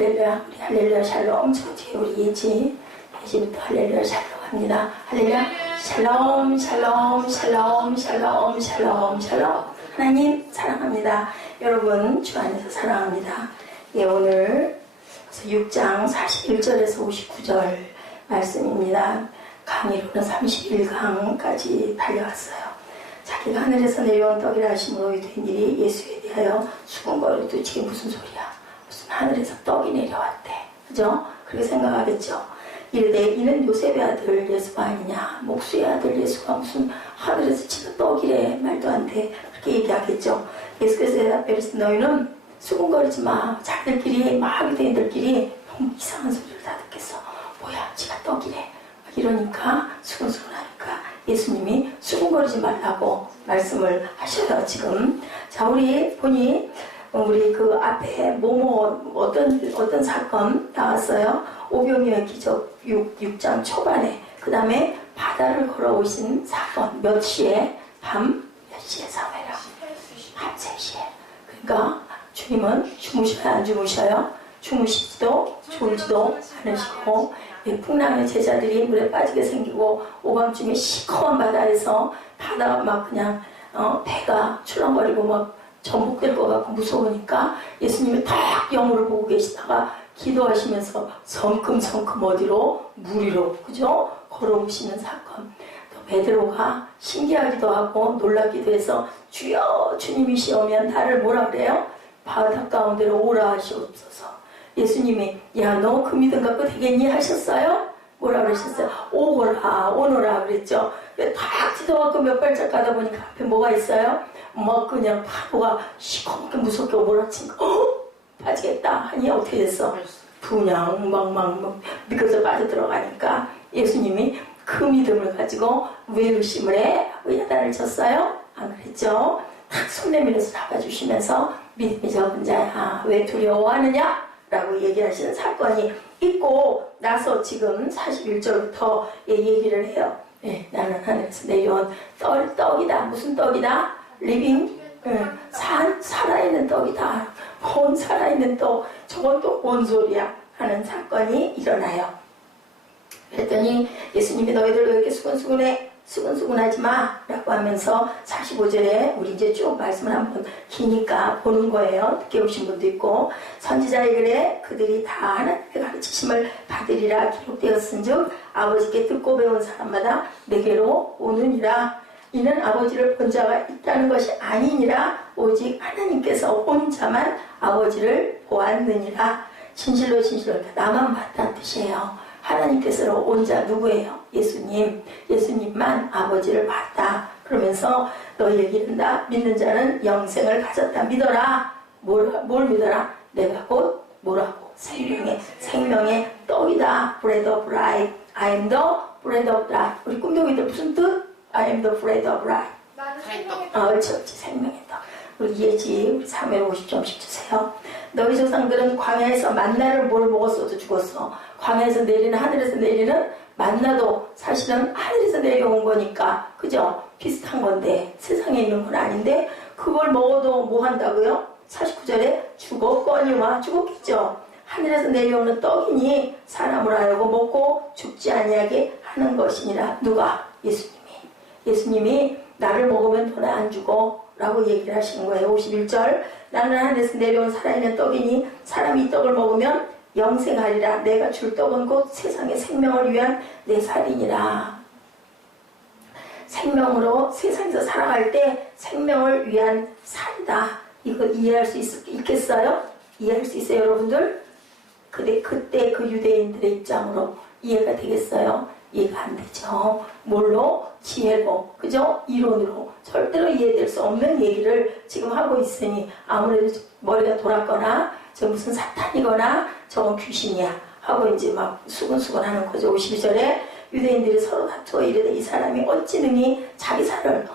할렐루야. 우리 할렐루야 샬롬. 저 뒤에 우리 예지부터 할렐루야 샬롬 합니다. 할렐루야 샬롬 샬롬 샬롬 샬롬 샬롬 샬롬. 하나님 사랑합니다. 여러분 주 안에서 사랑합니다. 예, 오늘 6장 41절에서 59절 말씀입니다. 강의로는 31강까지 달려왔어요. 자기가 하늘에서 내려온 떡이라 하심으로 된 일이 예수에 대하여 수군거리도 이게 무슨 소리야? 무슨 하늘에서 떡이 내려왔대. 그죠? 그렇게 생각하겠죠. 이르되 이는 요셉의 아들 예수가 아니냐. 목수의 아들 예수가 무슨 하늘에서 치는 떡이래. 말도 안 돼. 그렇게 얘기하겠죠. 예수께서 대답하시되 너희는 수군거리지 마. 자기들끼리 막 유대인들끼리 너무 이상한 소리를 다 듣겠어. 뭐야 지가 떡이래. 이러니까 수근수근하니까 예수님이 수근거리지 말라고 말씀을 하셔요. 지금 자, 우리 보니 우리 그 앞에 어떤 사건 나왔어요. 오병이어의 기적 6장 초반에. 그 다음에 바다를 걸어오신 사건. 몇 시에? 밤 몇 시에 사회라? 밤 3시에. 그러니까 주님은 주무셔야 안 주무셔요? 주무시지도 졸지도 않으시고, 풍랑의 제자들이 물에 빠지게 생기고 오밤중에 시커먼 바다에서 바다가 막 그냥 배가 출렁거리고 막 전복될 것 같고 무서우니까 예수님이 딱 영으로 보고 계시다가 기도하시면서 성큼성큼 어디로? 물 위로, 그죠? 걸어오시는 사건. 또 베드로가 신기하기도 하고 놀랍기도 해서 주여 주님이시오면 나를 뭐라 그래요? 바다 가운데로 오라 하시옵소서. 예수님이 야 너 그 믿음 갖고 되겠니 하셨어요? 뭐라 그러셨어요? 오너라 그랬죠. 딱 지도하고 몇 발짝 가다 보니까 앞에 뭐가 있어요? 뭐 그냥 파도가 시커멓게 무섭게 몰아친 거. 빠지겠다 하니 어떻게 됐어? 그냥 막 미끄러져 빠져들어가니까 예수님이 그 믿음을 가지고 왜 의심을 해? 하고 야단을 쳤어요? 안 그랬죠? 탁 손 내밀어서 잡아주시면서 믿음이 적은 자야 왜 두려워하느냐? 라고 얘기하시는 사건이 있고 나서 지금 41절부터 얘기를 해요. 네, 나는 하늘에서 내려온 떡이다. 무슨 떡이다? 리빙? 살아있는 떡이다. 뭔 살아있는 떡? 저건 또 뭔 소리야? 하는 사건이 일어나요. 그랬더니 예수님이 너희들 왜 이렇게 수근수근하지 마 라고 하면서 45절에 우리 이제 쭉 말씀을 한번 기니까 보는 거예요. 늦게 오신 분도 있고 선지자의 글에 그들이 다 하나님의 가르치심을 받으리라 기록되었은즉 아버지께 듣고 배운 사람마다 내게로 오느니라. 이는 아버지를 본 자가 있다는 것이 아니니라. 오직 하나님께서 온 자만 아버지를 보았느니라. 진실로 나만 봤다는 뜻이에요. 하나님께서 온 자 누구예요? 예수님만 아버지를 봤다. 그러면서 너희에게 이른다. 믿는 자는 영생을 가졌다. 믿어라. 뭘 믿어라? 내가 곧 뭐라고? 생명의 떡이다. Bread of life. I am the bread of life. 우리 꿈동이들 무슨 뜻? I am the bread of life. 그렇지. 생명의 떡. 우리 예지 우리 3회 50점씩 주세요. 너희 조상들은 광야에서 만나를 뭘 먹었어도 죽었어. 광야에서 내리는 하늘에서 내리는 만나도 사실은 하늘에서 내려온 거니까 그죠? 비슷한 건데 세상에 있는 건 아닌데 그걸 먹어도 뭐 한다고요? 49절에 죽었거니와 죽었겠죠. 하늘에서 내려오는 떡이니 사람을 하여금 먹고 죽지 아니하게 하는 것이니라. 누가? 예수님이 나를 먹으면 너는 안 죽어 라고 얘기를 하시는 거예요. 51절 나는 하늘에서 내려온 살아있는 떡이니 사람이 이 떡을 먹으면 영생하리라. 내가 줄 떡은 곧 세상의 생명을 위한 내 살이니라. 생명으로 세상에서 살아갈 때 생명을 위한 살이다. 이거 이해할 수 있겠어요? 이해할 수 있어요 여러분들? 그때 그 유대인들의 입장으로 이해가 되겠어요? 이해가 안 되죠. 뭘로? 지혜로, 그죠? 이론으로 절대로 이해될 수 없는 얘기를 지금 하고 있으니 아무래도 머리가 돌았거나 저 무슨 사탄이거나 저건 귀신이야 하고 이제 막 수근수근 하는 거죠. 52절에 유대인들이 서로 다투어 이르되 이 사람이 어찌 능히 자기 살을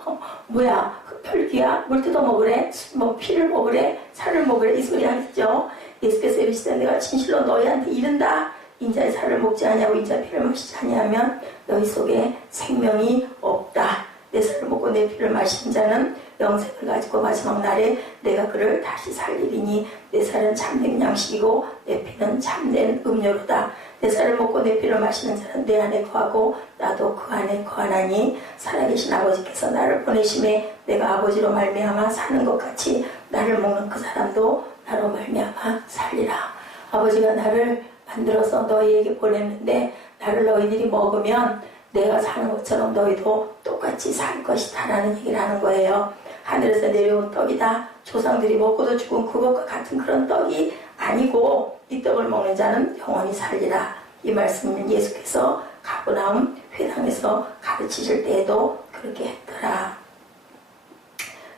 뭐야 흡혈귀야 물 뜯어 먹으래 뭐 피를 먹으래 살을 먹으래 이 소리 하겠죠. 예수께서 이르시되 내가 진실로 너희한테 이른다. 인자의 살을 먹지 아니하고 인자의 피를 마시지 아니하면 너희 속에 생명이 없다. 내 살을 먹고 내 피를 마시는 자는 영생을 가지고 마지막 날에 내가 그를 다시 살리리니 내 살은 참된 양식이고 내 피는 참된 음료로다. 내 살을 먹고 내 피를 마시는 자는 내 안에 거하고 나도 그 안에 거하나니 살아계신 아버지께서 나를 보내심에 내가 아버지로 말미암아 사는 것 같이 나를 먹는 그 사람도 나로 말미암아 살리라. 아버지가 나를 만들어서 너희에게 보냈는데 나를 너희들이 먹으면 내가 사는 것처럼 너희도 똑같이 살 것이다 라는 얘기를 하는 거예요. 하늘에서 내려온 떡이다. 조상들이 먹고도 죽은 그것과 같은 그런 떡이 아니고 이 떡을 먹는 자는 영원히 살리라. 이 말씀은 예수께서 가버나움 회당에서 가르치실 때에도 그렇게 했더라.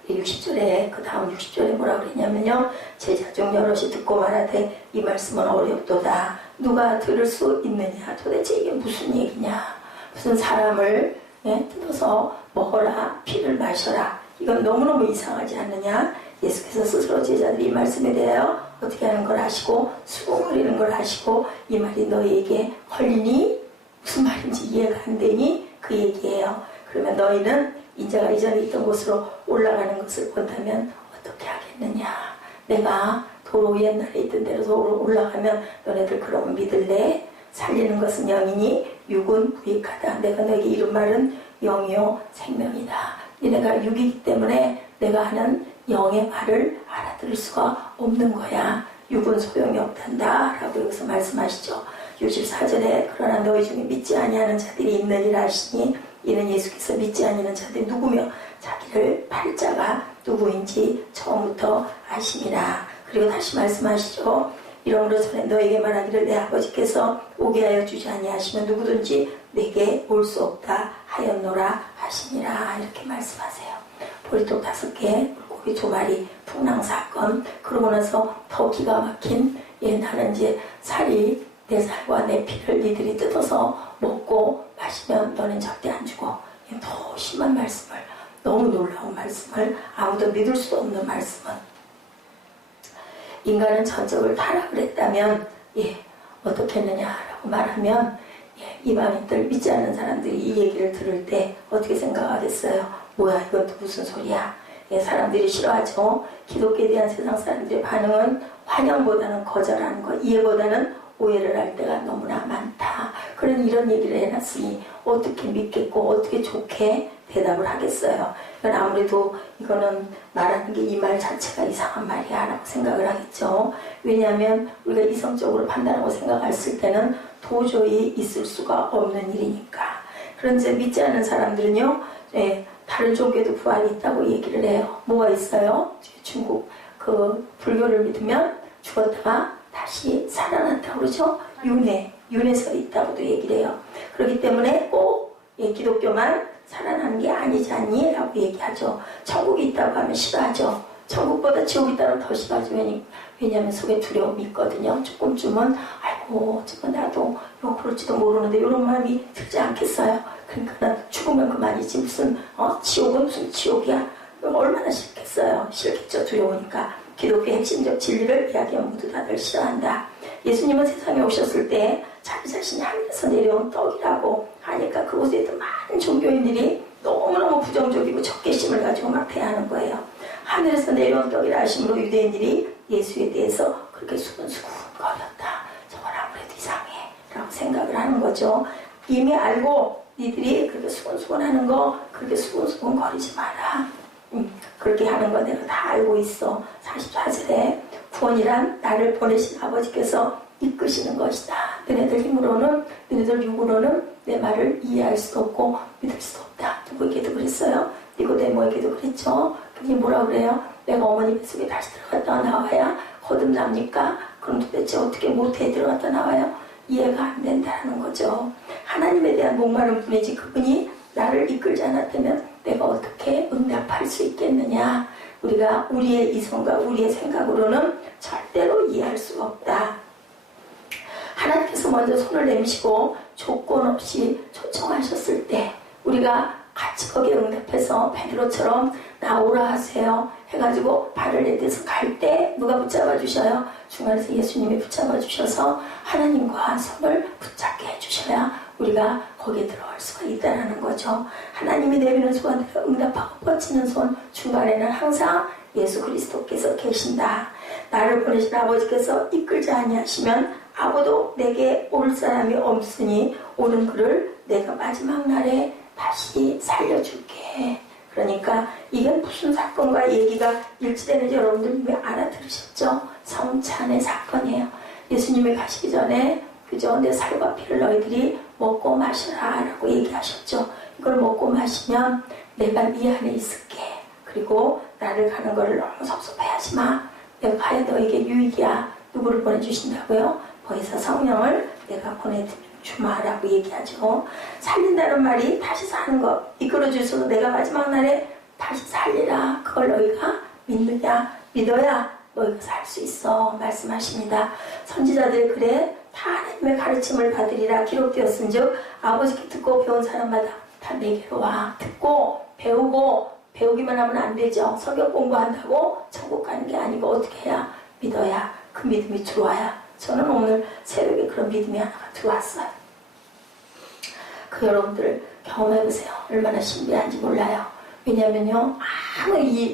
60절에 그 다음 60절에 뭐라 그랬냐면요. 제자 중 여럿이 듣고 말하되 이 말씀은 어렵도다. 누가 들을 수 있느냐. 도대체 이게 무슨 얘기냐. 무슨 사람을 뜯어서 먹어라. 피를 마셔라. 이건 너무너무 이상하지 않느냐. 예수께서 스스로 제자들이 이 말씀에 대하여 어떻게 하는 걸 아시고 수긍거리는 걸 아시고 이 말이 너희에게 걸리니 무슨 말인지 이해가 안 되니 그 얘기예요. 그러면 너희는 인자가 이전에 있던 곳으로 올라가는 것을 본다면 어떻게 하겠느냐. 내가 도로 옛날에 있던 데로 도로 올라가면 너네들 그러면 믿을래? 살리는 것은 영이니 육은 무익하다. 내가 너에게 이른 말은 영이요 생명이다. 너네가 육이기 때문에 내가 하는 영의 말을 알아들을 수가 없는 거야. 육은 소용이 없단다 라고 여기서 말씀하시죠. 64절에 그러나 너희 중에 믿지 아니하는 자들이 있느니라 하시니 이는 예수께서 믿지 아니하는 자들이 누구며 자기를 팔자가 누구인지 처음부터 아심이라. 그리고 다시 말씀하시죠. 이러므로 전에 너에게 말하기를 내 아버지께서 오게 하여 주지 아니하시면 누구든지 내게 올 수 없다 하였노라 하시니라. 이렇게 말씀하세요. 보리떡 5개, 물고기 2마리, 풍랑 사건. 그러고 나서 더 기가 막힌 나는 이제 살이 내 살과 내 피를 니들이 뜯어서 먹고 마시면 너는 절대 안 죽어. 더 심한 말씀을, 너무 놀라운 말씀을, 아무도 믿을 수 없는 말씀은 인간은 전적을 타락을 했다면 어떻게 했느냐라고 말하면 이방인들 믿지 않는 사람들이 이 얘기를 들을 때 어떻게 생각하겠어요? 뭐야 이건 또 무슨 소리야? 사람들이 싫어하죠. 기독교에 대한 세상 사람들의 반응은 환영보다는 거절하는 거, 이해보다는 오해를 할 때가 너무나 많다. 그런 이런 얘기를 해놨으니 어떻게 믿겠고 어떻게 좋게 대답을 하겠어요. 이건 아무래도 이거는 말하는 게 이 말 자체가 이상한 말이야 라고 생각을 하겠죠. 왜냐하면 우리가 이성적으로 판단하고 생각했을 때는 도저히 있을 수가 없는 일이니까. 그런데 믿지 않는 사람들은요, 다른 종교에도 부활이 있다고 얘기를 해요. 뭐가 있어요? 중국 그 불교를 믿으면 죽었다가 다시 살아난다고 그러죠. 윤회설이 있다고도 얘기를 해요. 그렇기 때문에 꼭 기독교만 살아나는 게 아니지 않니? 라고 얘기하죠. 천국이 있다고 하면 싫어하죠. 천국보다 지옥이 있다면 더 싫어하죠. 왜냐하면 속에 두려움이 있거든요. 조금쯤은 아이고 어쩌면 나도 그럴지도 모르는데 이런 마음이 들지 않겠어요. 그러니까 죽으면 그만이지 무슨 지옥은 무슨 지옥이야. 얼마나 싫겠어요. 싫겠죠. 두려우니까. 기독교의 핵심적 진리를 이야기하면 모두 다들 싫어한다. 예수님은 세상에 오셨을 때 자기 자신이 하늘에서 내려온 떡이라고 하니까 그곳에 있던 많은 종교인들이 너무너무 부정적이고 적개심을 가지고 막 대하는 거예요. 하늘에서 내려온 떡이라 하심으로 유대인들이 예수에 대해서 그렇게 수근수근 거렸다. 저건 아무래도 이상해 라고 생각을 하는 거죠. 이미 알고 니들이 그렇게 수근수근 하는 거 그렇게 수근수근 거리지 마라. 그렇게 하는 거 내가 다 알고 있어. 44절에 구원이란 나를 보내신 아버지께서 이끄시는 것이다. 너네들 힘으로는, 너네들 육으로는 내 말을 이해할 수 없고 믿을 수 없다. 누구에게도 그랬어요? 니고데모에게도 그랬죠. 그게 뭐라 그래요? 내가 어머니 뱃속에 다시 들어갔다 나와야 거듭납니까? 그럼 도대체 어떻게 모태에 들어갔다 나와요? 이해가 안 된다는 거죠. 하나님에 대한 목마름 뿐이지 그분이 나를 이끌지 않았다면 내가 어떻게 응답할 수 있겠느냐. 우리가 우리의 이성과 우리의 생각으로는 절대로 이해할 수가 없다. 하나님께서 먼저 손을 내미시고 조건 없이 초청하셨을 때 우리가 같이 거기에 응답해서 베드로처럼 나오라 하세요 해가지고 발을 내딛어서 갈 때 누가 붙잡아 주셔요? 중간에서 예수님이 붙잡아 주셔서 하나님과 손을 붙잡게 해주셔야 우리가 거기에 들어갈 수가 있다는 거죠. 하나님이 내리는 소원을 응답하고 뻗치는 손 중간에는 항상 예수 그리스도께서 계신다. 나를 보내신 아버지께서 이끌지 아니하시면 아무도 내게 올 사람이 없으니 오는 그를 내가 마지막 날에 다시 살려줄게. 그러니까 이게 무슨 사건과 얘기가 일치되는지 여러분들 왜 알아들으셨죠? 성찬의 사건이에요. 예수님이 가시기 전에 그죠? 내 살과 피를 너희들이 먹고 마시라 라고 얘기하셨죠. 이걸 먹고 마시면 내가 네 안에 있을게. 그리고 나를 가는 거를 너무 섭섭해하지 마. 내가 가야 너에게 유익이야. 누구를 보내주신다고요? 보혜사 성령을 내가 보내주마라고 얘기하죠. 살린다는 말이 다시 사는 것. 이끌어주셔서 내가 마지막 날에 다시 살리라. 그걸 너희가 믿느냐? 믿어야 너희가 살 수 있어. 말씀하십니다. 선지자들의 글에 다 하나님의 가르침을 받으리라 기록되었은 즉 아버지께 듣고 배운 사람마다 다 내게로 와. 듣고 배우고 배우기만 하면 안 되죠. 성경 공부한다고 천국 가는 게 아니고 어떻게 해야? 믿어야. 그 믿음이 들어와야. 저는 오늘 새벽에 그런 믿음이 하나가 들어왔어요. 그 여러분들 경험해보세요. 얼마나 신비한지 몰라요. 왜냐면요.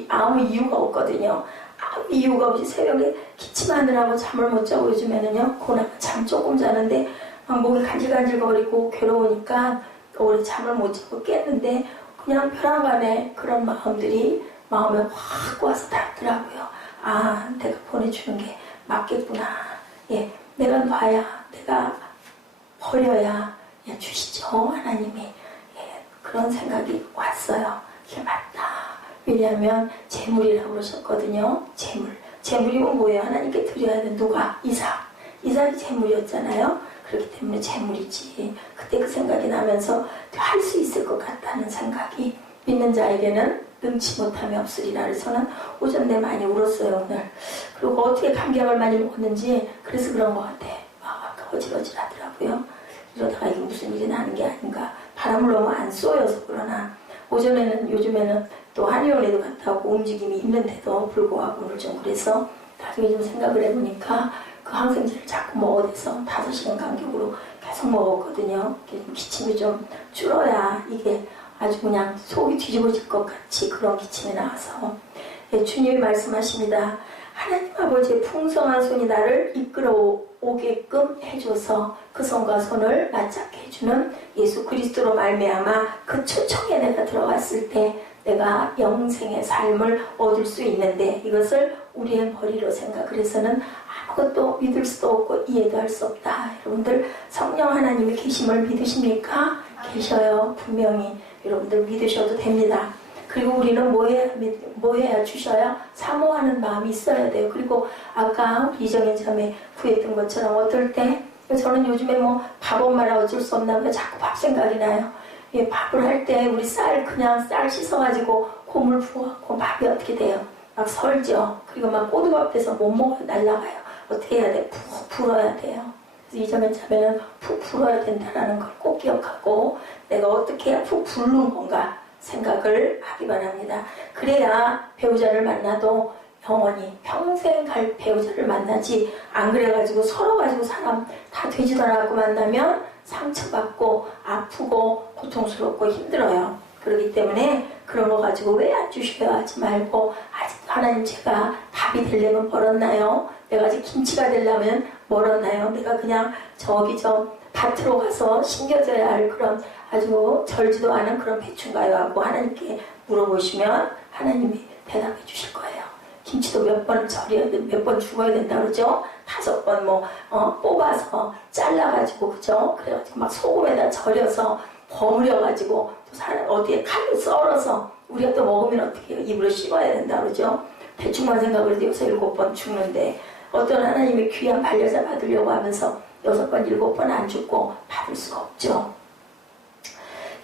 아무 이유가 없거든요. 아무 이유가 없이 새벽에 기침하느라고 잠을 못 자고 요즘에는요. 고나면 잠 조금 자는데 막 목이 간질간질거리고 괴로우니까 오래 잠을 못 자고 깼는데 그냥 벼랑간에 그런 마음들이 마음에 확 와서 닿더라고요. 아, 내가 보내주는 게 맞겠구나. 예, 내가 놔야, 내가 버려야 주시죠, 하나님이. 예, 그런 생각이 왔어요. 이게 맞다. 왜냐하면 재물이라고 그러셨거든요. 재물이 뭐예요? 하나님께 드려야 되는 누가? 이삭이 재물이었잖아요. 그렇기 때문에 재물이지. 그때 그 생각이 나면서 할 수 있을 것 같다는 생각이 믿는 자에게는 능치 못함이 없으리라. 그래서는 오전 내 많이 울었어요, 오늘. 그리고 어떻게 감기약을 많이 먹었는지 그래서 그런 것 같아. 아까 어질어질 하더라고요. 이러다가 이게 무슨 일이 나는 게 아닌가. 바람을 너무 안 쏘여서 그러나 요즘에는 또 한의원에도 갔다 오고 움직임이 있는데도 불구하고 오늘 좀 그래서 나중에 좀 생각을 해보니까 그 항생제를 자꾸 먹어대서 5시간 간격으로 계속 먹었거든요. 기침이 좀 줄어야 이게 아주 그냥 속이 뒤집어질 것 같이 그런 기침이 나와서 예, 주님이 말씀하십니다. 하나님 아버지의 풍성한 손이 나를 이끌어 오게끔 해줘서 그 손과 손을 맞잡게 해주는 예수 그리스도로 말미암아 그 초청에 내가 들어갔을 때 내가 영생의 삶을 얻을 수 있는데 이것을 우리의 머리로 생각을 해서는 아무것도 믿을 수도 없고 이해도 할 수 없다. 여러분들 성령 하나님이 계심을 믿으십니까? 계셔요. 분명히 여러분들 믿으셔도 됩니다. 그리고 우리는 뭐 해야 주셔요? 사모하는 마음이 있어야 돼요. 그리고 아까 이정현 자매 구했던 것처럼 어떨 때 저는 요즘에 밥 엄마라 어쩔 수 없나 자꾸 밥 생각이 나요. 예, 밥을 할 때 우리 쌀 씻어가지고 고물 부어갖고 밥이 어떻게 돼요? 막 설죠. 그리고 막 꼬두밥 돼서 못 먹어요. 날라가요. 어떻게 해야 돼? 푹 불어야 돼요. 그래서 이정현 자매는 푹 불어야 된다는 걸 꼭 기억하고 내가 어떻게 해야 푹 부르는 건가 생각을 하기 바랍니다. 그래야 배우자를 만나도 영원히 평생 갈 배우자를 만나지 안 그래가지고 서로 가지고 사람 다 되지도 않고 만나면 상처받고 아프고 고통스럽고 힘들어요. 그렇기 때문에 그런 거 가지고 왜 안 주셔요 하지 말고 아직 하나님 제가 밥이 되려면 멀었나요? 내가 아직 김치가 되려면 멀었나요? 내가 그냥 저 밭으로 가서 심겨져야 할 그런 아주 절지도 않은 그런 배추인가요? 하고 하나님께 물어보시면 하나님이 대답해 주실 거예요. 김치도 몇 번 죽어야 된다 그러죠? 5번 뽑아서 잘라가지고 그죠? 그래가지고 막 소금에다 절여서 버무려가지고 또 어디에 칼로 썰어서 우리가 또 먹으면 어떻게 해요? 입으로 씹어야 된다 그러죠? 대충만 생각을 해도 6, 7번 죽는데 어떤 하나님의 귀한 반려자 받으려고 하면서 6번, 7번 안 죽고 받을 수가 없죠.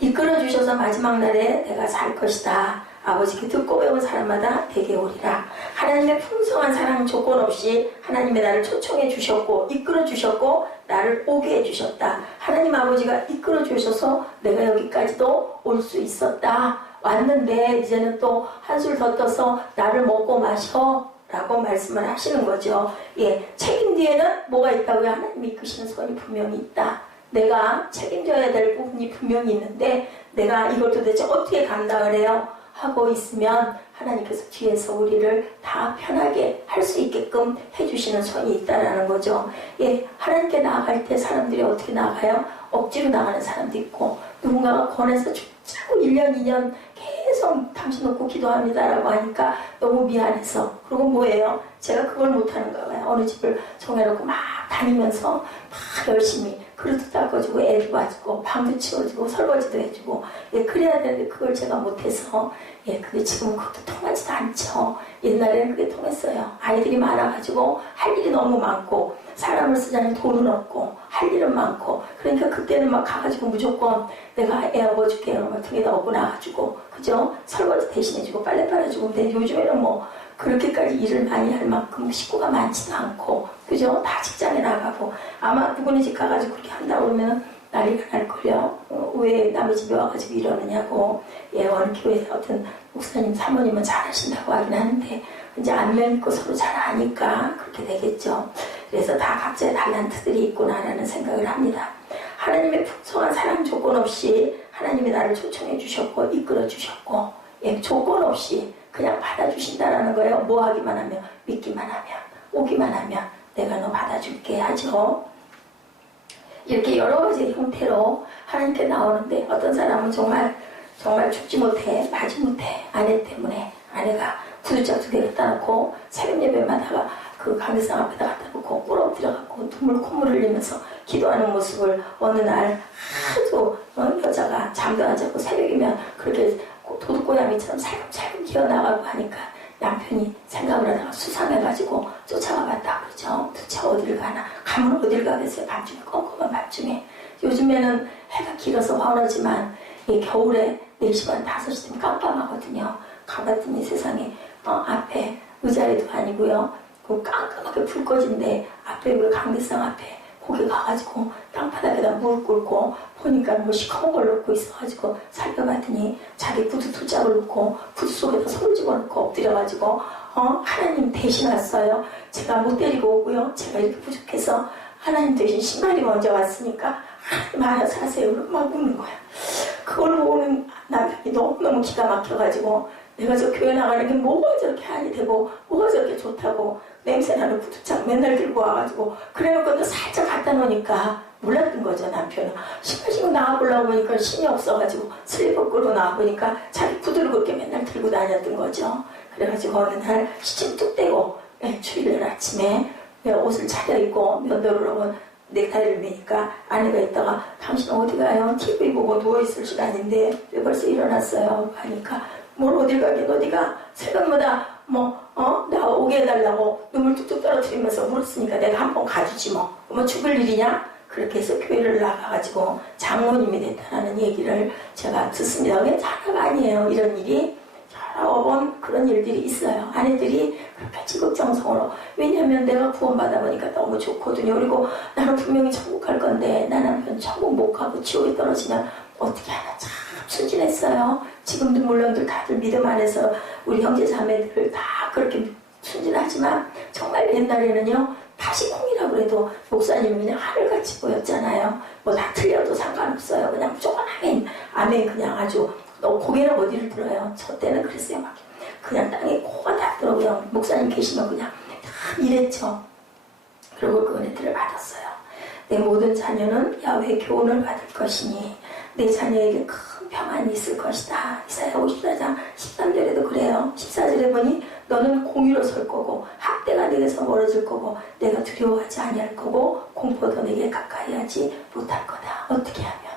이끌어주셔서 마지막 날에 내가 살 것이다. 아버지께 듣고 배운 사람마다 되게 오리라. 하나님의 풍성한 사랑 조건 없이 하나님의 나를 초청해 주셨고 이끌어 주셨고 나를 오게 해주셨다. 하나님 아버지가 이끌어 주셔서 내가 여기까지도 올 수 있었다. 왔는데 이제는 또 한술 더 떠서 나를 먹고 마셔 라고 말씀을 하시는 거죠. 예, 책임 뒤에는 뭐가 있다고요? 하나님이 이끄시는 손이 분명히 있다. 내가 책임져야 될 부분이 분명히 있는데 내가 이걸 도대체 어떻게 감당을 해요? 하고 있으면 하나님께서 뒤에서 우리를 다 편하게 할 수 있게끔 해주시는 손이 있다라는 거죠. 예, 하나님께 나아갈 때 사람들이 어떻게 나가요? 억지로 나가는 사람도 있고 누군가가 권해서 자꾸 1년 2년 계속 당신 놓고 기도합니다라고 하니까 너무 미안해서 그리고 뭐예요? 제가 그걸 못하는가 봐요. 어느 집을 정해놓고 막 다니면서 막 열심히 그릇도 닦아주고 애도 봐주고 방도 치워주고 설거지도 해주고 예, 그래야 되는데 그걸 제가 못해서 예, 근데 지금은 그것도 통하지도 않죠. 옛날에는 그게 통했어요. 아이들이 많아가지고 할 일이 너무 많고 사람을 쓰자니 돈은 없고 할 일은 많고 그러니까 그때는 막 가가지고 무조건 내가 애 업어줄게 이러면 등에다 업고 나가지고 그죠? 설거지 대신해주고 빨래 빨아주고 근데 요즘에는 뭐 그렇게까지 일을 많이 할 만큼 식구가 많지도 않고 그죠? 다 직장에 나가고 아마 누구네 집 가가지고 그렇게 한다고 그러면 난리가 날걸요. 왜 남의 집에 와가지고 이러느냐고. 예, 어느 교회 어떤 목사님 사모님은 잘하신다고 하긴 하는데 이제 안면 있고 서로 잘 아니까 그렇게 되겠죠. 그래서 다 각자의 달란트들이 있구나라는 생각을 합니다. 하나님의 풍성한 사랑 조건 없이 하나님이 나를 초청해 주셨고 이끌어 주셨고 예, 조건 없이 그냥 받아주신다라는 거예요. 뭐 하기만 하면 믿기만 하면 오기만 하면 내가 너 받아줄게 하죠. 이렇게 여러 가지 형태로 하나님께 나오는데 어떤 사람은 정말 죽지 못해 마지 못해 아내 때문에 아내가 구두짝 2개 갖다 놓고 새벽 예배마다가 그 강대상 앞에다 갖다 놓고 꿇어 엎드려갖고 눈물 콧물 흘리면서 기도하는 모습을 어느 날 아주 여자가 잠도 안 자고 새벽이면 그렇게 도둑고양이처럼 살금살금 기어나가고 하니까 남편이 생각을 하다가 수상해가지고 쫓아가 봤다 그러죠. 도대체 어딜 가나 가면 어딜 가겠어요. 밤중에 껌껌한 밤중에 요즘에는 해가 길어서 환하지만 겨울에 4시 반 5시 되면 깜깜하거든요. 가봤더니 세상에 앞에 의자에도 아니고요. 그 깜깜하게 불 꺼진데 앞에 그 강대상 앞에 거기 가가지고 땅바닥에다 무릎 꿇고 보니까 뭐 시커먼 걸 놓고 있어가지고 살펴봤더니 자기 구두 2짝을 놓고 구두 속에다 손을 집어넣고 엎드려가지고 하나님 대신 왔어요. 제가 못 데리고 오고요. 제가 이렇게 부족해서 하나님 대신 신발이 먼저 왔으니까 하나님 알아서 하세요. 막 웃는 거야. 그걸 보는 남편이 너무너무 기가 막혀가지고 내가 저 교회 나가는 게 뭐가 저렇게 한이 되고 뭐가 저렇게 좋다고 냄새나는 구두창 맨날 들고 와가지고 그래놓고 살짝 갖다 놓으니까 몰랐던 거죠. 남편은 신발 신고 나와보려고 보니까 신이 없어가지고 슬리퍼 끌고 나와보니까 자기 구두를 그렇게 맨날 들고 다녔던 거죠. 그래가지고 어느 날 시침 뚝 떼고 주일날 아침에 옷을 차려입고 면도를 넥타이를 매니까 아내가 있다가 당신 어디 가요? TV 보고 누워있을 시간인데 왜 벌써 일어났어요? 하니까 뭘 어딜 가긴 어디가 새벽마다 나 오게 해달라고 눈물 뚝뚝 떨어뜨리면서 물었으니까 내가 한번 가주지 뭐 죽을 일이냐? 그렇게 해서 교회를 나가가지고 장모님이 됐다는 얘기를 제가 듣습니다. 그게 자라가 아니에요. 이런 일이 여러 번 그런 일들이 있어요. 아내들이 그렇게 지극정성으로 왜냐하면 내가 구원받아 보니까 너무 좋거든요. 그리고 나는 분명히 천국 갈 건데 나 남편 천국 못 가고 지옥에 떨어지면 어떻게 하나 참 순진했어요. 지금도 물론들 다들 믿음 안에서 우리 형제 자매들 다 그렇게 순진하지만 정말 옛날에는요 다시 콩이라고 해도 목사님이 그냥 하늘같이 보였잖아요. 뭐 다 틀려도 상관없어요. 그냥 무조건 아멘 그냥 아주 고개를 어디를 들어요. 저 때는 그랬어요. 막 그냥 땅에 코가 닿더라고요. 목사님 계시면 그냥 이랬죠. 그리고 그 은혜들을 받았어요. 내 모든 자녀는 야훼 교훈을 받을 것이니 내 자녀에게 큰 평안이 있을 것이다. 이사야 54장 13절에도 그래요. 14절에 보니 너는 공의로 설 거고 학대가 내게서 멀어질 거고 내가 두려워하지 아니할 거고 공포도 내게 가까이 하지 못할 거다. 어떻게 하면?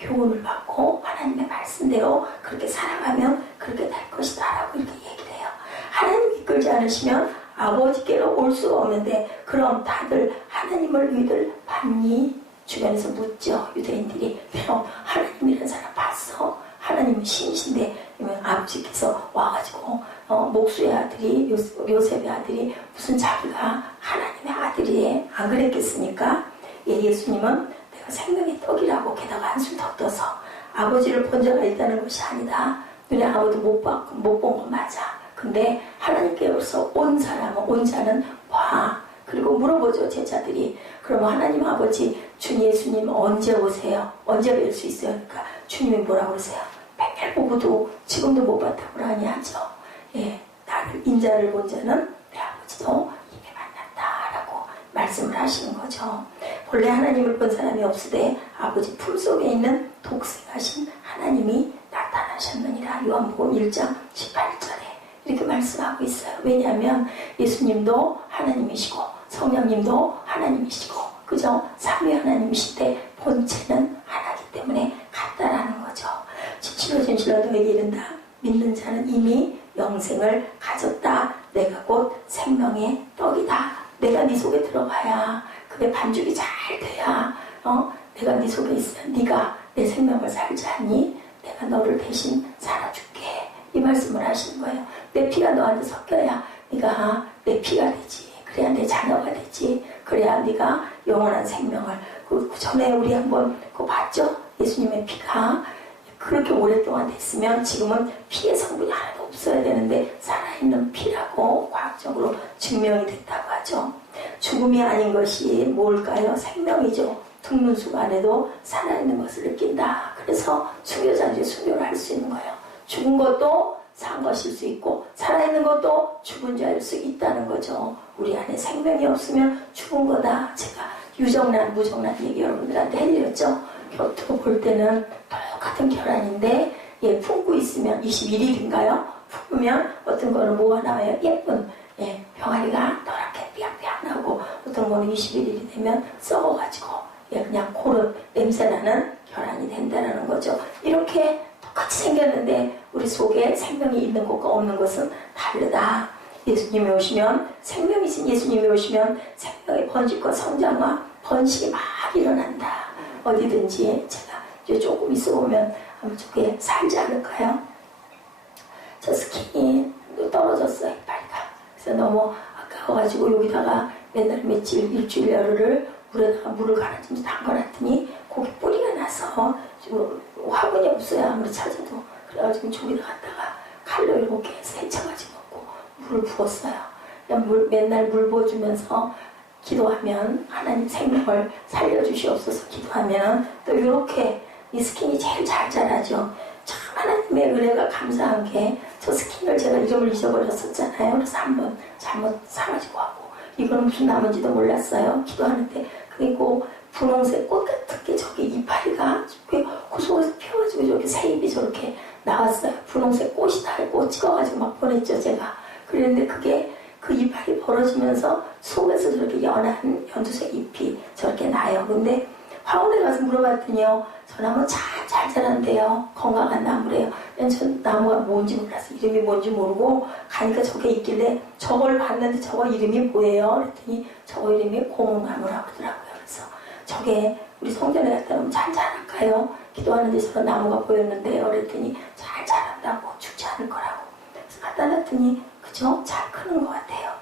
교훈을 받고 하나님의 말씀대로 그렇게 살아가면 그렇게 될 것이다 라고 이렇게 얘기를 해요. 하나님 이끌지 않으시면 아버지께로 올 수가 없는데 그럼 다들 하나님을 믿을 봤니? 주변에서 묻죠. 유대인들이 그럼 하나님이라는 사람 봤어? 하나님은 신이신데 아버지께서 와가지고 목수의 아들이 요셉의 아들이 무슨 자기가 하나님의 아들이 안 그랬겠습니까? 예수님은 내가 생명의 떡이라고 게다가 한술 더 떠서 아버지를 본 자가 있다는 것이 아니다. 눈에 아무도 못 본 건 맞아. 근데 하나님께로서 온 사람은 온 자는 봐. 그리고 물어보죠, 제자들이. 그러면 하나님 아버지, 주 예수님 언제 오세요? 언제 뵐 수 있어요? 그러니까 주님이 뭐라고 그러세요? 백날 보고도 지금도 못 봤다고 그러니 하죠. 예, 나를 인자를 본 자는 내 아버지도 이미 만났다라고 말씀을 하시는 거죠. 본래 하나님을 본 사람이 없으되 아버지 품속에 있는 독생하신 하나님이 나타나셨느니라. 요한복음 1장 18절에 이렇게 말씀하고 있어요. 왜냐하면 예수님도 하나님이시고 성령님도 하나님이시고 그죠? 삼위 하나님이신데 본체는 하나이기 때문에 같다라는 거죠. 진실로 진실로 너에게 이른다. 믿는 자는 이미 영생을 가졌다. 내가 곧 생명의 떡이다. 내가 네 속에 들어가야 그게 반죽이 잘 돼야 내가 네 속에 있으면 네가 내 생명을 살지 않니? 내가 너를 대신 살아줄게. 이 말씀을 하시는 거예요. 내 피가 너한테 섞여야 네가 내 피가 되지. 그래야 내 자녀가 되지. 그래야 네가 영원한 생명을. 그 전에 우리 한번 그거 봤죠? 예수님의 피가 그렇게 오랫동안 됐으면 지금은 피의 성분이 하나도 없어야 되는데 살아있는 피라고 과학적으로 증명이 됐다고 하죠. 죽음이 아닌 것이 뭘까요? 생명이죠. 죽는 순간에도 살아있는 것을 느낀다. 그래서 순교자들이 순교를 할 수 있는 거예요. 죽은 것도 산 것일 수 있고 살아있는 것도 죽은 자일 수 있다는 거죠. 우리 안에 생명이 없으면 죽은 거다. 제가 유정란, 무정란 얘기 여러분들한테 해드렸죠. 곁으로 볼 때는 똑같은 결함인데 품고 있으면 21일인가요? 품으면 어떤 거는 뭐가 나와요? 예쁜 병아리가 노랗게 삐약삐약 나고 어떤 거는 21일이 되면 썩어가지고 그냥 고른 냄새나는 결함이 된다는 거죠. 이렇게 똑같이 생겼는데 우리 속에 생명이 있는 것과 없는 것은 다르다. 예수님이 오시면 생명이신 예수님이 오시면 생명의 번식과 성장과 번식이 막 일어난다. 어디든지 제가 이제 조금 있어 보면 아마 저게 살지 않을까요? 저 스킨이 떨어졌어요, 이파리가. 그래서 너무 아까워가지고 여기다가 맨날 며칠, 일주일 열흘을 물에다가 물을 갈아주면서 담가놨더니 거기 뿌리가 나서 지금 화분이 없어요, 아무리 찾아도. 그래가지고 저기다 갖다가 칼로 이렇게 세차가지고 물을 부었어요. 그냥 맨날 물 부어주면서 기도하면 하나님 생명을 살려주시옵소서 기도하면 또 이렇게 이 스킨이 제일 잘 자라죠. 참 하나님의 은혜가 감사한 게 저 스킨을 제가 이름을 잊어버렸었잖아요. 그래서 한번 잘못 사가지고 하고 이거는 무슨 나무인지도 몰랐어요. 기도하는데 그리고 분홍색 꽃 같은 게 저기 이파리가 그 속에서 피어가지고 저렇게 새잎이 저렇게 나왔어요. 분홍색 꽃이 달고 찍어가지고 막 보냈죠 제가. 그랬는데 그게 그 이파리 벌어지면서 속에서 저렇게 연한 연두색 잎이 저렇게 나요. 근데 화원에 가서 물어봤더니요. 저 나무 잘 자란대요. 건강한 나무래요. 저 나무가 뭔지 몰라서 이름이 뭔지 모르고 가니까 저게 있길래 저걸 봤는데 저거 이름이 뭐예요? 그랬더니 저거 이름이 고목나무라고 하더라고요. 그래서 저게 우리 성전에 갖다 놓으면 잘 자랄까요? 기도하는데 저런 나무가 보였는데요. 그랬더니 잘 자란다고 죽지 않을 거라고. 그래서 갖다 놨더니 그죠? 잘 크는 것 같아요.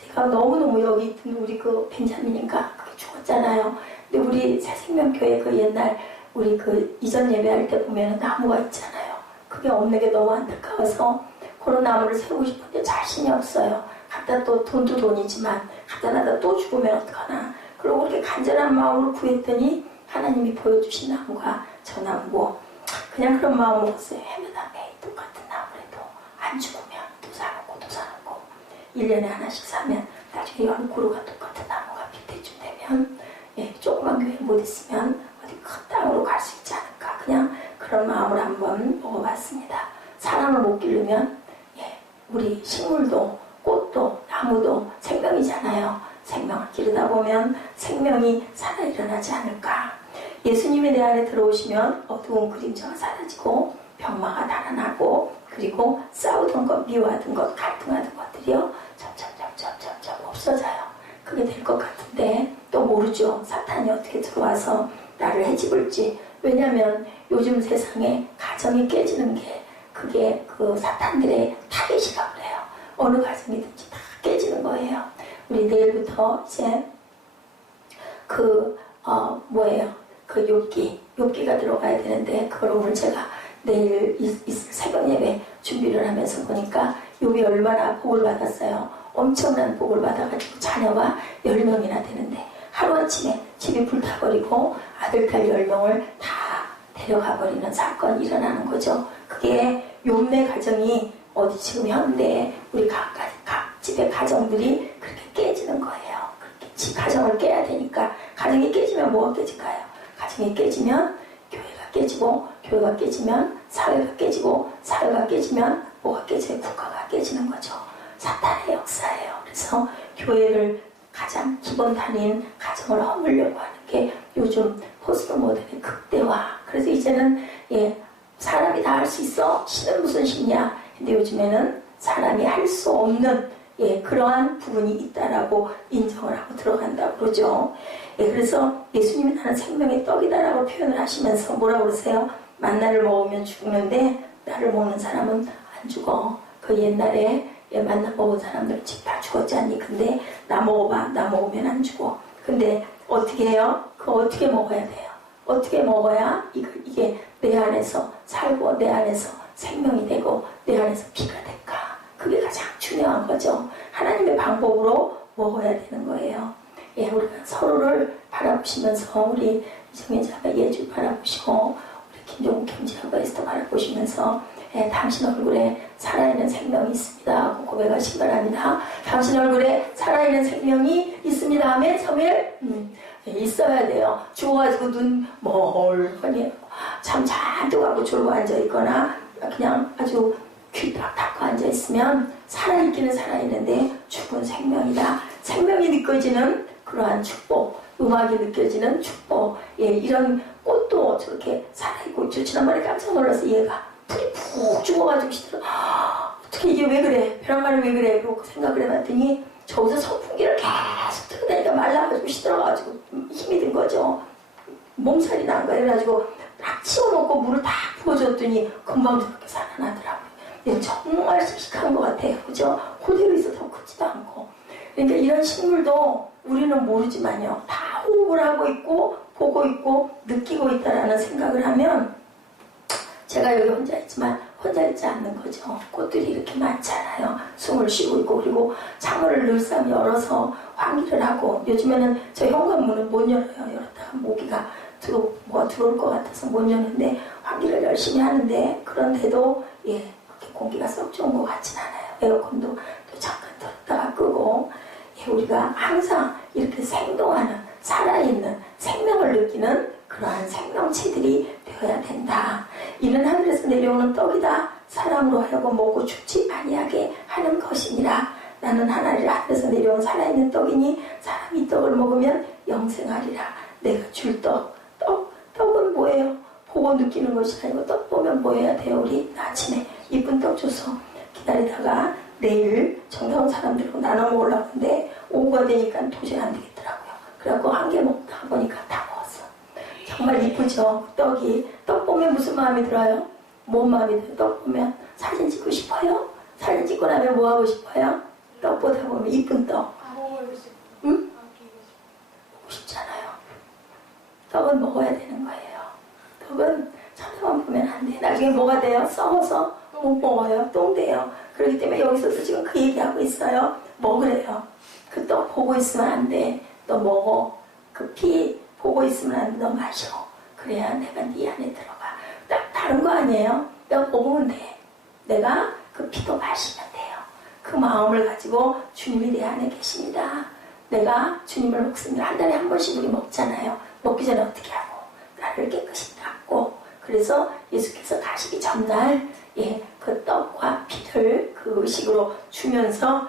제가 너무너무 여기 있던 우리 그 벤자민인가 그게 죽었잖아요. 근데 우리 새생명교회 그 옛날 우리 그 이전 예배할 때 보면 나무가 있잖아요. 그게 없는 게 너무 안타까워서 그런 나무를 세우고 싶은데 자신이 없어요. 갖다 또 돈도 돈이지만 갖다 놔다 또 죽으면 어떡하나. 그리고 그렇게 간절한 마음으로 구했더니 하나님이 보여주신 나무가 저 나무고 그냥 그런 마음을 먹었어요. 해마다 매일 똑같은 나무라도 안 죽으면 또 사놓고 또 사놓고 1년에 하나씩 사면 나중에 연구로가 똑같은 나무가 밑에쯤 되면 조그만 교회 못 있으면 어디 큰 땅으로 갈 수 있지 않을까. 그냥 그런 마음을 한번 먹어봤습니다. 사람을 못 기르면 우리 식물도 꽃도 나무도 생명이잖아요. 생명을 기르다 보면 생명이 살아 일어나지 않을까. 예수님이 내 안에 들어오시면 어두운 그림자가 사라지고 병마가 달아나고 그리고 싸우던 것, 미워하던 것, 갈등하던 것들이요 점점 없어져요. 그게 될 것 같은데 또 모르죠. 사탄이 어떻게 들어와서 나를 해집을지. 왜냐하면 요즘 세상에 가정이 깨지는 게 그게 그 사탄들의 타겟이라고 그래요. 어느 가정이든지 다 깨지는 거예요. 우리 내일부터 이제 그 욥기가 들어가야 되는데 그걸 오늘 제가 내일 있을 새벽 예배 준비를 하면서 보니까 욥이 얼마나 복을 받았어요. 엄청난 복을 받아가지고 자녀가 10명이나 되는데 하루아침에 집이 불타버리고 아들, 딸 10명을 다 데려가버리는 사건이 일어나는 거죠. 그게 욥네 가정이 어디 지금 현대에 우리 각 집의 가정들이 그렇게 깨지는 거예요. 그렇게 가정을 깨야 되니까. 가정이 깨지면 뭐가 깨질까요? 가정이 깨지면 교회가 깨지고, 교회가 깨지면 사회가 깨지고, 사회가 깨지면 뭐가 깨져요? 국가가 깨지는 거죠. 사탄의 역사예요. 그래서 교회를 가장 기본 단위인 가정을 허물려고 하는 게 요즘 포스트 모던의 극대화. 그래서 이제는 사람이 다 할 수 있어? 신은 무슨 신이야? 근데 요즘에는 사람이 할 수 없는 그러한 부분이 있다라고 인정을 하고 들어간다고 그러죠. 그래서 예수님이 나는 생명의 떡이다라고 표현을 하시면서 뭐라고 그러세요? 만나를 먹으면 죽는데 나를 먹는 사람은 안 죽어. 그 옛날에 만나 먹은 사람들 다 죽었지 않니? 근데 나 먹어봐. 나 먹으면 안 죽어. 근데 어떻게 해요? 그거 어떻게 먹어야 돼요? 어떻게 먹어야 이게 내 안에서 살고 내 안에서 생명이 되고 내 안에서 피가 될까? 그게 가장 중요한 거죠. 하나님의 방법으로 먹어야 되는 거예요. 우리가 서로를 바라보시면서 우리 이정혜자가 예주 바라보시고 우리 김종국 김지아가 에스터 바라보시면서 당신 얼굴에 살아있는 생명이 있습니다 하고 고백하시기 바랍니다. 당신 얼굴에 살아있는 생명이 있습니다 하면 처음에 있어야 돼요. 죽어가지고 눈 멀거니 잠 잔뜩 하고 졸고 앉아있거나 그냥 아주 귀 딱 닫고 앉아있으면 살아있기는 살아있는데 죽은 생명이다. 생명이 느껴지는 그러한 축복, 음악이 느껴지는 축복. 이런 꽃도 저렇게 살아있고 지난번에 깜짝 놀라서 얘가 풀이 푹 죽어가지고 시들어. 어떻게 이게 왜 그래? 벼랑말이 왜 그래? 그러고 생각을 해봤더니 저기서 선풍기를 계속 틀고 다니까 말라가지고 시들어가지고 힘이 든 거죠. 몸살이 난 거예요. 그래가지고 딱 치워놓고 물을 다 부어줬더니 금방 저렇게 살아나더라고요. 정말 씩씩한 것 같아요. 그죠? 그대로 있어도 크지도 않고. 그러니까 이런 식물도 우리는 모르지만요. 다 호흡을 하고 있고 보고 있고 느끼고 있다라는 생각을 하면 제가 여기 혼자 있지만 혼자 있지 않는 거죠. 꽃들이 이렇게 많잖아요. 숨을 쉬고 있고 그리고 창문을 늘상 열어서 환기를 하고 요즘에는 저 현관문은 못 열어요. 열었다가 모기가 뭐가 들어올 것 같아서 못 여는데 환기를 열심히 하는데 그런데도 그렇게 공기가 썩 좋은 것 같진 않아요. 에어컨도 또 잠깐 틀었다가 끄고 우리가 항상 이렇게 생동하는 살아있는 생명을 느끼는 그러한 생명체들이 되어야 된다. 이는 하늘에서 내려오는 떡이다. 사람으로 하여금 먹고 죽지 아니하게 하는 것이니라. 나는 하늘에서 내려온 살아있는 떡이니 사람이 이 떡을 먹으면 영생하리라. 내가 줄 떡은 뭐예요? 보고 느끼는 것이 아니고 떡 보면 뭐 해야 돼요? 우리 아침에 이쁜 떡 줘서 기다리다가 내일 정다운 사람들하고 나눠 먹으려고 하는데 오후가 되니까 도저히 안 되겠더라고요. 그래갖고 한 개 먹다 보니까 다 먹었어. 정말 이쁘죠? 떡이. 떡 보면 무슨 마음이 들어요? 뭔 마음이 들어요? 떡 보면 사진 찍고 싶어요? 사진 찍고 나면 뭐 하고 싶어요? 떡 보다 보면 이쁜 떡. 응? 먹고 싶잖아요. 떡은 먹어야 되는 거예요. 떡은 천사만 보면 안 돼. 나중에 뭐가 돼요? 썩어서 못 먹어요. 똥돼요. 그렇기 때문에 여기서도 지금 그 얘기하고 있어요. 먹으래요. 그 떡 보고 있으면 안 돼. 너 먹어. 그 피 보고 있으면 안 돼. 너 마셔. 그래야 내가 네 안에 들어가. 딱 다른 거 아니에요? 내가 먹으면 돼. 내가 그 피도 마시면 돼요. 그 마음을 가지고 주님이 내 안에 계십니다. 내가 주님을 먹습니다. 한 달에 한 번씩 우리 먹잖아요. 먹기 전에 어떻게 하고 나를 깨끗이 닦고 그래서 예수께서 가시기 전날 그 떡과 피를 그 의식으로 주면서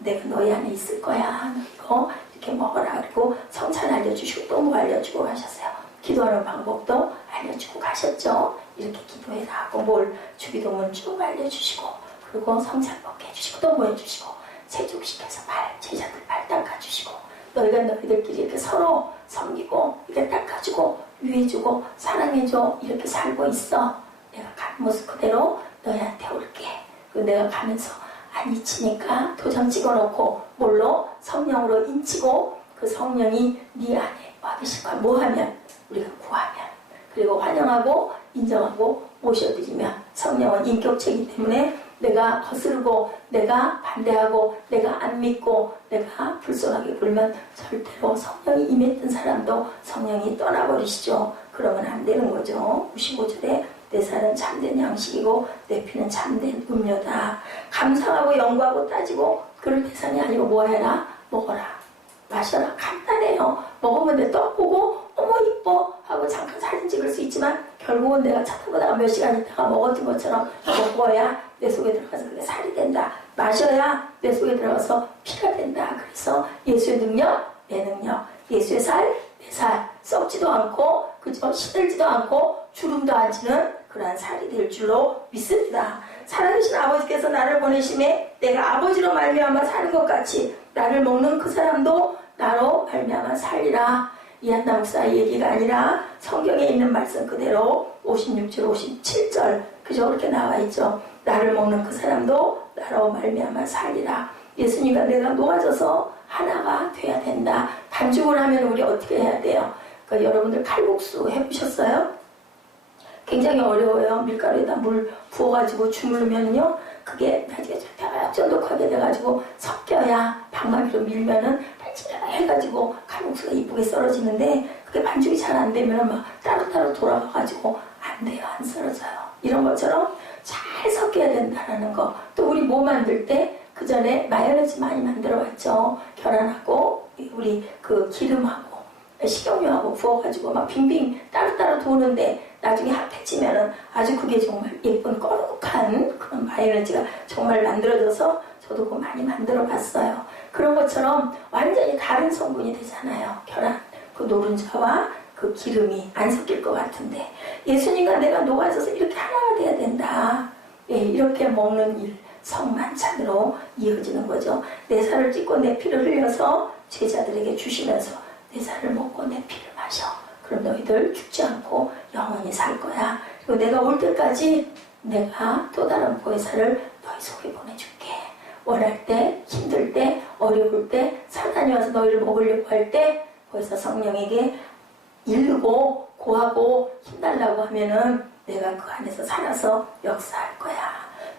내가 너희 안에 있을 거야. 너 이거 이렇게 먹어라. 그리고 성찬 알려주시고 또 뭐 알려주고 가셨어요. 기도하는 방법도 알려주고 가셨죠. 이렇게 기도해라 하고 주기도문 쭉 알려주시고 그리고 성찬 먹게 해주시고 또 뭐 해주시고 세족시켜서 제자들 발 닦아주시고 너희가 너희들끼리 이렇게 서로 섬기고 이렇게 닦아주고 위해주고 사랑해줘. 이렇게 살고 있어. 내가 가는 모습 그대로 너희한테 올게. 그리고 내가 가면서 안 잊히니까 도장 찍어놓고 뭘로? 성령으로 인치고 그 성령이 네 안에 와 계실 거야. 뭐 하면? 우리가 구하면. 그리고 환영하고 인정하고 모셔드리면 성령은 인격체이기 때문에 내가 거스르고 내가 반대하고 내가 안 믿고 내가 불손하게 굴면 절대로 성령이 임했던 사람도 성령이 떠나버리시죠. 그러면 안 되는 거죠. 55절에 내 살은 참된 양식이고 내 피는 참된 음료다. 감상하고 연구하고 따지고 그럴 대상이 아니고 뭐 해라? 먹어라. 마셔라. 간단해요. 먹으면 내 떡 보고 어머 이뻐 하고 잠깐 사진 찍을 수 있지만 결국은 내가 쳐다보다가 몇 시간 있다가 먹었던 것처럼 먹어야 내 속에 들어가서 그게 살이 된다. 마셔야 내 속에 들어가서 피가 된다. 그래서 예수의 능력, 내 능력, 예수의 살, 내 살, 썩지도 않고 그저 시들지도 않고 주름도 안 지는 그러한 살이 될 줄로 믿습니다. 살아계신 아버지께서 나를 보내심에 내가 아버지로 말미암아 사는 것 같이 나를 먹는 그 사람도 나로 말미암아 살리라. 이한나 목사의 얘기가 아니라 성경에 있는 말씀 그대로 56절 57절 그저 그렇게 나와 있죠. 나를 먹는 그 사람도 나로 말미암아 살리라. 예수님과 내가 녹아져서 하나가 돼야 된다. 반죽을 하면 우리 어떻게 해야 돼요? 그러니까 여러분들 칼국수 해보셨어요? 굉장히 어려워요. 밀가루에다 물 부어가지고 주물르면요 그게 나중에 쫀득하게 돼가지고 섞여야 방망이로 밀면은 해가지고 칼국수가 이쁘게 썰어지는데 그게 반죽이 잘 안 되면 막 따로따로 돌아가가지고 안 돼요. 안 썰어져요. 이런 것처럼 잘 섞여야 된다는 거. 또 우리 뭐 만들 때 그 전에 마요네즈 많이 만들어 왔죠. 계란하고 우리 그 기름하고 식용유하고 부어가지고 막 빙빙 따로따로 도는데 나중에 합해지면은 아주 그게 정말 예쁜 꺼룩한 그런 마요네즈가 정말 만들어져서 저도 그거 많이 만들어 봤어요. 그런 것처럼 완전히 다른 성분이 되잖아요. 계란, 그 노른자와 그 기름이 안 섞일 것 같은데 예수님과 내가 녹아져서 이렇게 하나가 돼야 된다. 예, 이렇게 먹는 일, 성만찬으로 이어지는 거죠. 내 살을 찢고 내 피를 흘려서 제자들에게 주시면서 내 살을 먹고 내 피를 마셔. 그럼 너희들 죽지 않고 영원히 살 거야. 그리고 내가 올 때까지 내가 또 다른 보혜사를 너희 속에 보내줄게. 원할 때, 힘들 때, 어려울 때, 사단이 와서 너희를 먹으려고 할 때 보혜사 성령에게 이르고 고하고 힘달라고 하면은 내가 그 안에서 살아서 역사할 거야.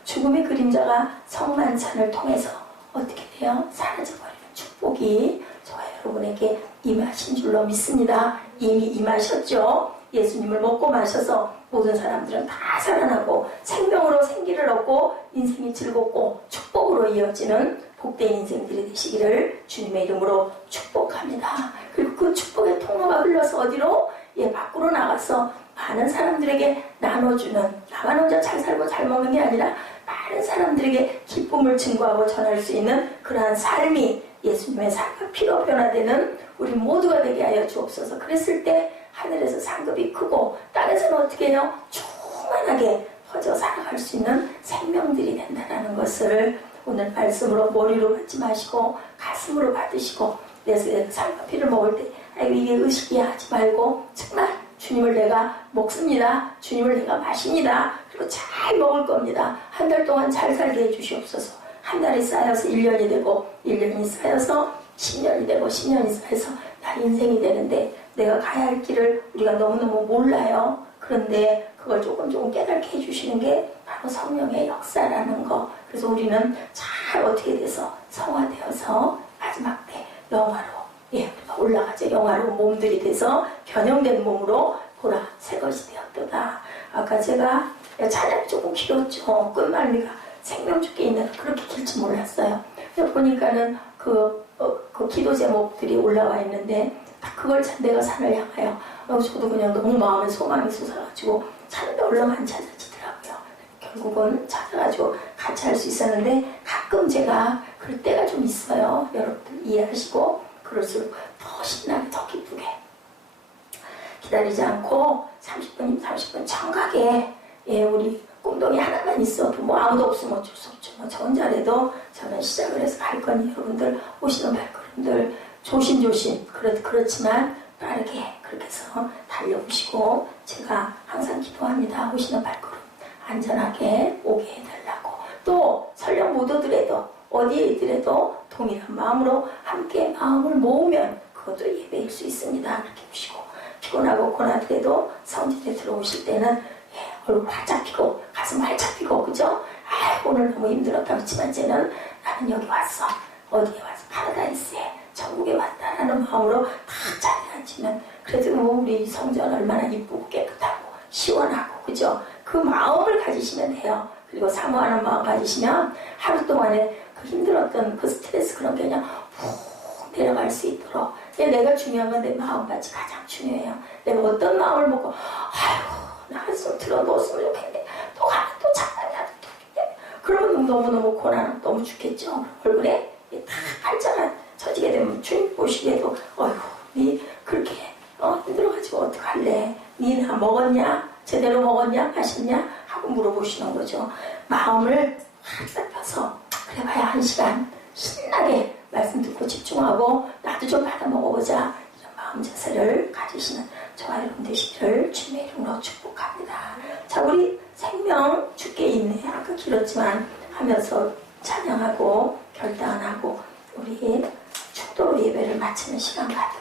죽음의 그림자가 성만찬을 통해서 어떻게 돼요? 사라져버리는 축복이 저와 여러분에게 임하신 줄로 믿습니다. 이미 임하셨죠. 예수님을 먹고 마셔서 모든 사람들은 다 살아나고 생명으로 생기를 얻고 인생이 즐겁고 축복으로 이어지는 복된 인생들이 되시기를 주님의 이름으로 축복합니다. 그리고 그 축복의 통로가 흘러서 어디로? 밖으로 나가서 많은 사람들에게 나눠주는, 나만 혼자 잘 살고 잘 먹는 게 아니라 많은 사람들에게 기쁨을 증거하고 전할 수 있는 그러한 삶이 예수님의 삶과 피로 변화되는 우리 모두가 되게 하여 주옵소서. 그랬을 때 하늘에서 상급이 크고 땅에서는 어떻게 해요? 충만하게 퍼져 살아갈 수 있는 생명들이 된다는 것을 오늘 말씀으로 머리로 받지 마시고 가슴으로 받으시고 내 삶과 피를 먹을 때 아이고 이게 의식이야 하지 말고 정말 주님을 내가 먹습니다. 주님을 내가 마십니다. 그리고 잘 먹을 겁니다. 한 달 동안 잘 살게 해주시옵소서. 한 달이 쌓여서 1년이 되고 1년이 쌓여서 10년이 되고 10년이 쌓여서 나 인생이 되는데 내가 가야 할 길을 우리가 너무너무 몰라요. 그런데 그걸 조금 깨닫게 해주시는 게 바로 성령의 역사라는 거. 그래서 우리는 잘 어떻게 돼서 성화되어서 마지막 때 영화로 우리가 올라가죠. 영화로 몸들이 돼서 변형된 몸으로 보라 새 것이 되었도다. 아까 제가 찬양이 조금 길었죠. 끝말미가 생명 죽게 있는 그렇게 길지 몰랐어요. 보니까는 그 기도 제목들이 올라와 있는데 딱 그걸 내가 산을 향하여 저도 그냥 너무 마음에 소망이 솟아가지고 찾는데 얼른 안 찾아지더라고요. 결국은 찾아가지고 같이 할 수 있었는데 가끔 제가 그럴 때가 좀 있어요. 여러분들 이해하시고 그럴수록 더 신나게 더 기쁘게 기다리지 않고 30분이면 30분 정각에 우리 꿈동이 하나만 있어도 뭐 아무도 없으면 어쩔 수 없죠. 뭐 저 혼자라도 저는 시작을 해서 갈 거니 여러분들 오시는 발걸음들 조심조심 그렇지만 빠르게 그렇게 해서 달려오시고 제가 항상 기도합니다. 오시는 발걸음 안전하게 오게 해달라고. 또 설령 못 오더라도 어디에 있더라도 동일한 마음으로 함께 마음을 모으면 그것도 예배일 수 있습니다. 그렇게 보시고 피곤하고 고나더라도 성전에 들어오실 때는 얼굴 활짝 피고 가슴 활짝 피고 그죠? 오늘 너무 너무 힘들었다고 했지만 이제는 나는 여기 왔어. 어디에 와서 파라다이스에 천국에 왔다라는 마음으로 다 자리에 앉으면 그래도 뭐 우리 성전 얼마나 이쁘고 깨끗하고 시원하고 그죠? 그 마음을 가지시면 돼요. 그리고 사모하는 마음 가지시면 하루 동안에 그 힘들었던 그 스트레스 그런 게 그냥 훅 내려갈 수 있도록 내가 중요한 건 내 마음같이 가장 중요해요. 내가 어떤 마음을 먹고 아이고 나 한숨 들어놓았으면 좋겠네. 또 가면 또 장난이라도 또 그러면 너무너무 고난 너무 죽겠죠. 얼굴에 다 팔자가 처지게 되면 주님 보시기에도 어휴 니 그렇게 힘들어가지고 어떡할래. 니 나 먹었냐? 제대로 먹었냐? 마셨냐? 하고 물어보시는 거죠. 마음을 확 펴서 그래봐야 1시간 신나게 말씀 듣고 집중하고 나도 좀 받아 먹어보자 이런 마음 자세를 가지시는 저와 여러분 되시기를 주님의 이름으로 축복합니다. 자 우리 생명 주께 있네. 아까 길었지만 하면서 찬양하고 결단하고 우리 축도 예배를 마치는 시간 가져